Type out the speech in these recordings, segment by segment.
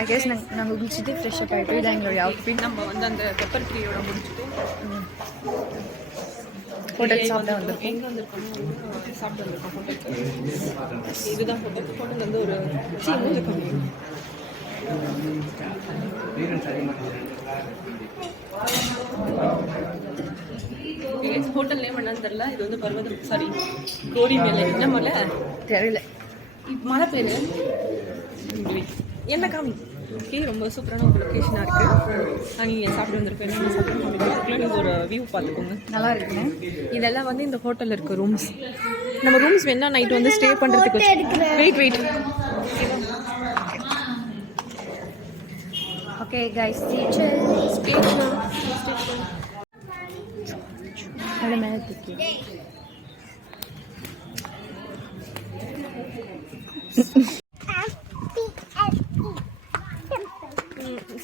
I guess நாங்கள் குளிச்சுட்டு fresh up ஆகிட்டு இதான் எங்களுடைய அவுட்ஃபிட். நம்ம வந்து அந்த பெப்பர் ட்ரீயோட முடிச்சுட்டு ஹோட்டல் சாப்பிட வந்திருக்கோம். எங்கே வந்திருக்கோம் சாப்பிட்டு வந்திருக்கோம் ஹோட்டலுக்கு. இதுதான் ஹோட்டல் வந்து ஒரு ஹோட்டல் நேம் என்னன்னு தெரியல. இது வந்து பர்வதம் சாரி கோரி மேலே என்ன மலை தெரியல. மலை பேர் என்ன காமி. ஓகே, ரொம்ப சூப்பரான ஒரு லொக்கேஷனாக இருக்குது. நாங்கள் இங்கே சாப்பிட்டு வந்திருக்கோம். என்ன சாப்பிட்டு அதுக்குள்ளே நீங்கள் ஒரு வியூ பார்த்துக்கோங்க. நல்லா இருக்குங்க. இதெல்லாம் வந்து இந்த ஹோட்டலில் இருக்க ரூம்ஸ். நம்ம ரூம்ஸ் வேணா நைட் வந்து ஸ்டே பண்ணுறதுக்கு. Wait okay guys, teacher station அவ்வளோ மேலே தூக்கி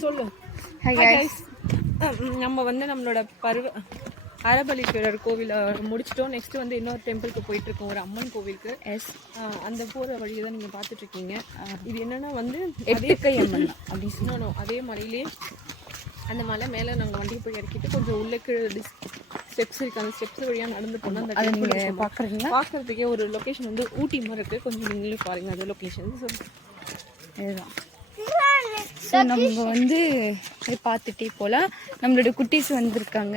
சொல்லு. ஹை கைஸ், நம்ம வந்து நம்மளோட அரபலீஸ்வரர் கோவிலை முடிச்சிட்டோம். நெக்ஸ்ட் வந்து இன்னொரு டெம்பிளுக்கு போயிட்டு இருக்கோம், ஒரு அம்மன் கோவிலுக்கு. எஸ், அந்த போகிற வழியை தான் நீங்கள் பார்த்துட்டு இருக்கீங்க. இது என்னன்னா வந்து எட்டுக்கை அம்மன் அப்படி சொன்னோம். அதே மலையிலே அந்த மலை மேலே நாங்கள் வண்டியை போய் இறக்கிட்டு கொஞ்சம் உள்ளுக்கு ஸ்டெப்ஸ் இருக்குது. அந்த ஸ்டெப்ஸ் வழியாக நடந்து போனால் அந்த டெம்பிள் பார்க்குறதுக்கே ஒரு லொக்கேஷன் வந்து ஊட்டி மாதிரி இருக்குது. கொஞ்சம் நீங்களே பாருங்கள் அந்த லொக்கேஷன். இதுதான். ஸோ நம்ம வந்து பார்த்துட்டே போகலாம். நம்மளோட குட்டீஸ் வந்திருக்காங்க.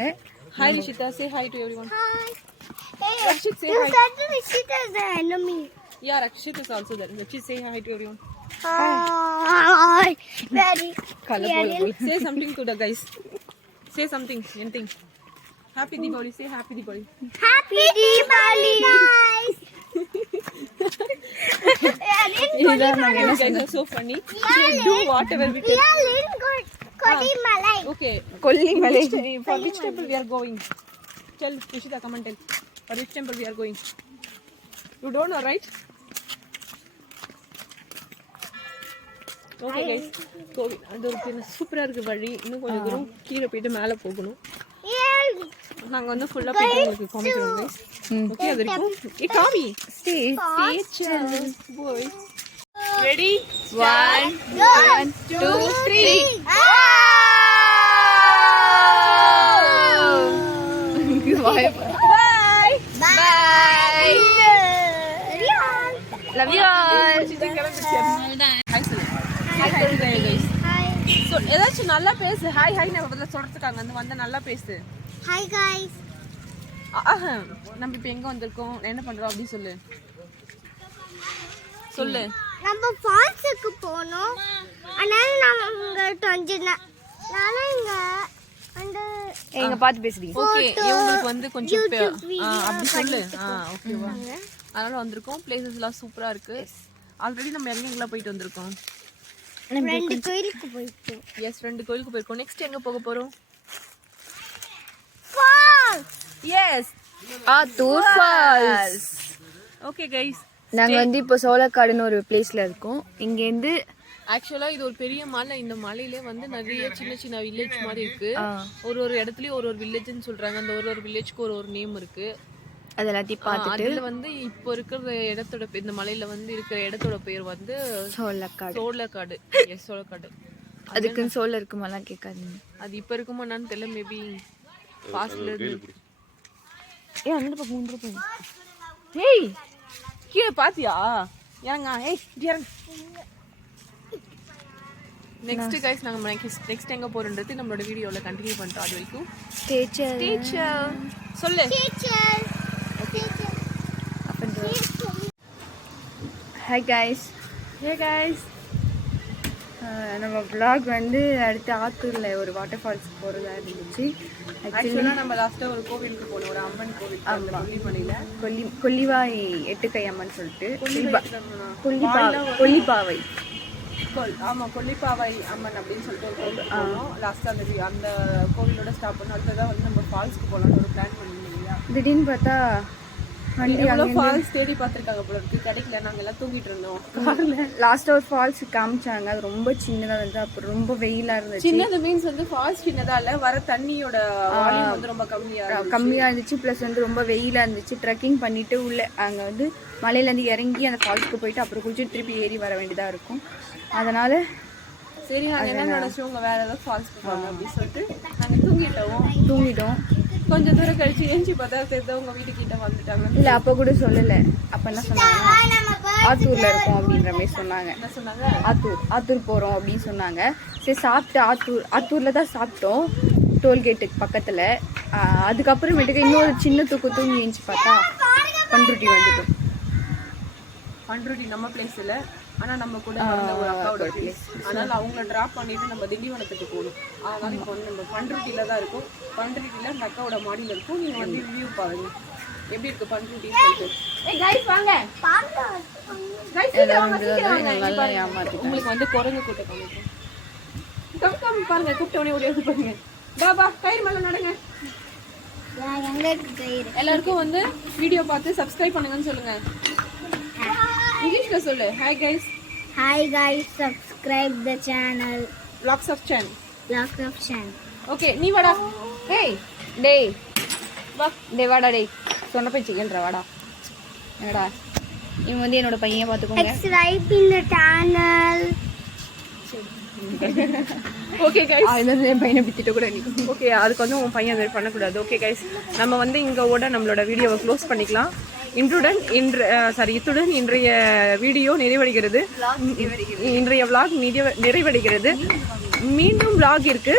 Hi Rishita, say hi to everyone. Hey, Rakshit, say hi. Rishita is the enemy. Yeah, Rakshit is also there. Rakshit, say hi to everyone. Hi. Very Colorful. Say something to the guys. Say something, anything. Happy Diwali, say happy Diwali. happy Diwali, guys. You guys are so funny. Do whatever we can. Kodimalai. Okay. Kollimalai. For which temple we are going? Tell Rishita, come and tell. For which temple we are going? You don't know, right? Okay guys. கோவில் அந்த ஒரு சூப்பரா இருக்கு வழி. இன்னும் கொஞ்சம் தூரம் கீழே போயிட்டு மேலே போகணும். நாங்க வந்து ஃபுல்லா போயிட்டு உங்களுக்கு காமிக்கிறோம் guys. ஓகே, அது இருக்கும். ஏ காமி. Stay Stay boy. Ready? 1 2 3. Bye. Bye. Love you all. So, ஏதாச்சும் நல்லா பேசு. ஹாய் ஹாய் நம்ம பதில் சொல்றதுக்காங்க வந்து வந்த நல்லா பேசு. Hi guys. நம்ம இப்போ எங்க வந்திருக்கோம், என்ன பண்றோம் அப்படி சொல்லு. சொல்லு. நம்ம ஃபால்ஸ்க்கு போறோம். அதனால நாங்க நாளை இங்க அந்த எங்க பார்த்து பேசுறீங்க. ஓகே, இவங்களுக்கு வந்து கொஞ்சம் அப்படி சொல்லு. ஓகேவா. அதனால வந்திருக்கோம். பிளேசஸ்லாம் சூப்பரா இருக்கு. ஆல்ரெடி நம்ம எங்கெங்கலாம் போயிட்டு வந்திருக்கோம். 2 கோயிலுக்கு போயிட்டோம். எஸ், 2 கோயிலுக்கு போயிருக்கோம். நெக்ஸ்ட் எங்க போக போறோம்? Falls. Yes, Athur falls. Okay guys, நாங்க வந்து இப்போ சோளக்காடுன்னு ஒரு பிளேஸ்ல இருக்கோம். இங்கேருந்து ஆக்சுவலா இது ஒரு பெரிய மலை. இந்த மலையிலே வந்து நிறைய சின்ன சின்ன வில்லேஜ் மாதிரி இருக்கு. ஒரு இடத்துலயும் ஒரு வில்லேஜ்னு சொல்றாங்க. அந்த ஒரு வில்லேஜ்க்கு ஒரு நேம் இருக்கு. அது எல்லாத்தையும் பார்த்துட்டு அதுல வந்து இப்போ இருக்கிற இடத்தோட இந்த மலையில வந்து இருக்கிற இடத்தோட பேர் வந்து சோளக்காடு. எஸ், சோளக்காடு. அதுக்குன்னு சோள இருக்குமாலாம் கேட்காதீங்க. அது இப்போ இருக்குமா என்னன்னு தெரியல. மேபி பாஸ்ட்ல இருந்து. அங்கிட்டு பக்கம் 3 ரூபாய். ஏய், கீழே பாத்தியா? இறங்க. ஏய், இறங்க. நெக்ஸ்ட் கைஸ், நாங்க நெக்ஸ்ட் எங்க போறோம்ன்றது நம்மளோட வீடியோல கண்டினியூ பண்றோம். அது வரைக்கும் டீச்சர் சொல்லு. Teacher. Okay. Hi guys. Hey guys. நம்ம vlog வந்து அடுத்து ஆத்தூர்ல ஒரு வாட்டர் ஃபால்ஸ் போறதா இருந்துச்சு. ஆக்சுவலா நம்ம லாஸ்டா ஒரு கோவிலுக்கு போனோம், ஒரு அம்மன் கோவில். கொல்லிமலையில கொல்லிவாய் எட்டுக்கை அம்மன் சொல்லிட்டு கொல்லிப்பாவை. ஆமா, கொல்லிப்பாவை அம்மன் அப்படின்னு சொல்லிட்டு ஒரு கோவில் போனோம். லாஸ்டா அந்த கோவிலோட ஸ்டாப் பண்ணோம். அடுத்ததான் வந்து நம்ம ஃபால்ஸ்க்கு போகலாம்னு ஒரு பிளான் பண்ணிருந்தோம் இல்லையா. திடீர்னு பார்த்தா ஃபால்ஸ் தேடி பார்த்துருக்காங்க போல இருக்கு, கிடைக்கல. நாங்க எல்லாம் தூங்கிட்டு இருந்தோம். லாஸ்டா ஒரு ஃபால்ஸ் காமிச்சாங்க. அது ரொம்ப சின்னதா இருந்துச்சு. அப்புறம் ரொம்ப வெயிலா இருந்துச்சு. சின்னது மீன்ஸ் வந்து ஃபால்ஸ் சின்னதா இல்ல, வர தண்ணியோட வால்யூம் வந்து ரொம்ப கம்மியா இருந்துச்சு. பிளஸ் வந்து ரொம்ப வெயிலா இருந்துச்சு. ட்ரெக்கிங் பண்ணிட்டு உள்ள அங்க வந்து மலையில இருந்து இறங்கி அந்த ஃபால்ஸ்க்கு போயிட்டு அப்புறம் குளிச்சுட்டு திருப்பி ஏறி வர வேண்டியதா இருக்கும். அதனால சரி நாங்கள் என்ன நினச்சோம் உங்க வேற ஏதாவது ஃபால்ஸ் போவாங்க அப்படின்னு சொல்லிட்டு நாங்கள் தூங்கிட்டோம். கொஞ்சம் தூரம் கழிச்சு ஏஞ்சி பார்த்தா தெரிஞ்ச உங்க வீட்டுக்கிட்ட வந்துட்டாங்க. இல்லை அப்போ கூட சொல்லலை. அப்போ என்ன சொன்னாங்கன்னா ஆத்தூரில் இருக்கோம் அப்படின்ற மாதிரி சொன்னாங்க. என்ன சொன்னாங்க? ஆத்தூர் போகிறோம் அப்படின்னு சொன்னாங்க. சரி சாப்பிட்டு ஆத்தூரில் தான் சாப்பிட்டோம், டோல்கேட்டுக்கு பக்கத்தில். அதுக்கப்புறமேட்டுக்கு இன்னொரு சின்ன தூங்கி ஏஞ்சி பார்த்தா பண்ருட்டி வந்துட்டோம். பண்ருட்டி நம்ம பிளேஸ் இல்லை, ஆனால் நம்ம கூட வந்த ஒரு அக்காவோட பிளேஸ். அதனால் அவங்கள ட்ராப் பண்ணிட்டு நம்ம திண்டிவனத்துக்கு போகணும். அதனால இப்போ வந்து நம்ம பண்ருட்டியில் தான் இருக்கோம். பண்ருட்டியில் அந்த அக்காவோட மாடியில் இருக்கும். நீங்கள் வந்து வியூ பாருங்க எப்படி இருக்கு பண்ருட்டின்னு சொல்லிட்டு. வாங்க உங்களுக்கு வந்து குரங்கு கூட்ட காமிக்கிறோம். பாருங்க கூப்பிட்டவனே ஓடி பாருங்க. பாபா கயிறு மேலே நடங்க. எல்லாருக்கும் வந்து வீடியோ பார்த்து சப்ஸ்கிரைப் பண்ணுங்கன்னு சொல்லுங்க. இங்கிலீஷ்ல சொல்லு. Hi guys. Hi guys, subscribe the channel. Vlogs of Chan. Okay நீ வாடா. டேய் வாடா டேய், சொன்ன போய் கேள்ற வாடா. என்னடா இவன் வந்து என்னோட பையன் பார்த்துக்கோங்க. Subscribe in the channel. Okay guys. அதுல என் பையனை பித்திட்ட கூட நீ. ஓகே அதுக்கு வந்து உன் பையன் மாதிரி பண்ணக்கூடாது. ஓகே கைஸ் நம்ம வந்து இங்கோட நம்மளோட வீடியோவை க்ளோஸ் பண்ணிக்கலாம். இத்துடன் இன்றைய வீடியோ நிறைவடைகிறது. இன்றைய vlog நிறைவடைகிறது. மீண்டும் vlog இருக்கு.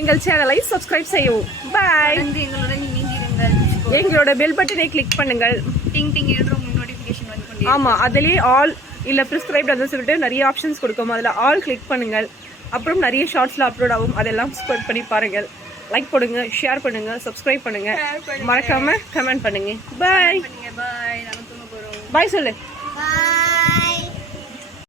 எங்கள் சேனலை சப்ஸ்கிரைப் செய்யவும். பாய். எங்களுடன் இணைந்திருங்கள். எங்களோட பெல் பட்டனை கிளிக் பண்ணுங்கள். டிங் டிங் என்ற உங்களுக்கு நோட்டிஃபிகேஷன் வந்து கொண்டே. ஆமா அதுலேயே ஆல் இல்லை ப்ரிஸ்கிரைப்ட் அப்படின்னு சொல்லிட்டு நிறைய ஆப்ஷன்ஸ் கொடுக்கும். அதில் ஆல் கிளிக் பண்ணுங்கள். அப்புறம் நிறைய ஷார்ட்ஸில் அப்லோட் ஆகும். அதெல்லாம் ஸ்பெண்ட் பண்ணி பாருங்கள். லைக் பண்ணுங்க, ஷேர் பண்ணுங்க, சப்ஸ்கிரைப் பண்ணுங்க, மறக்காம கமெண்ட் பண்ணுங்க. பாய். பாய். நாங்க தூங்க போறோம். பாய் சொல்லு. Bye.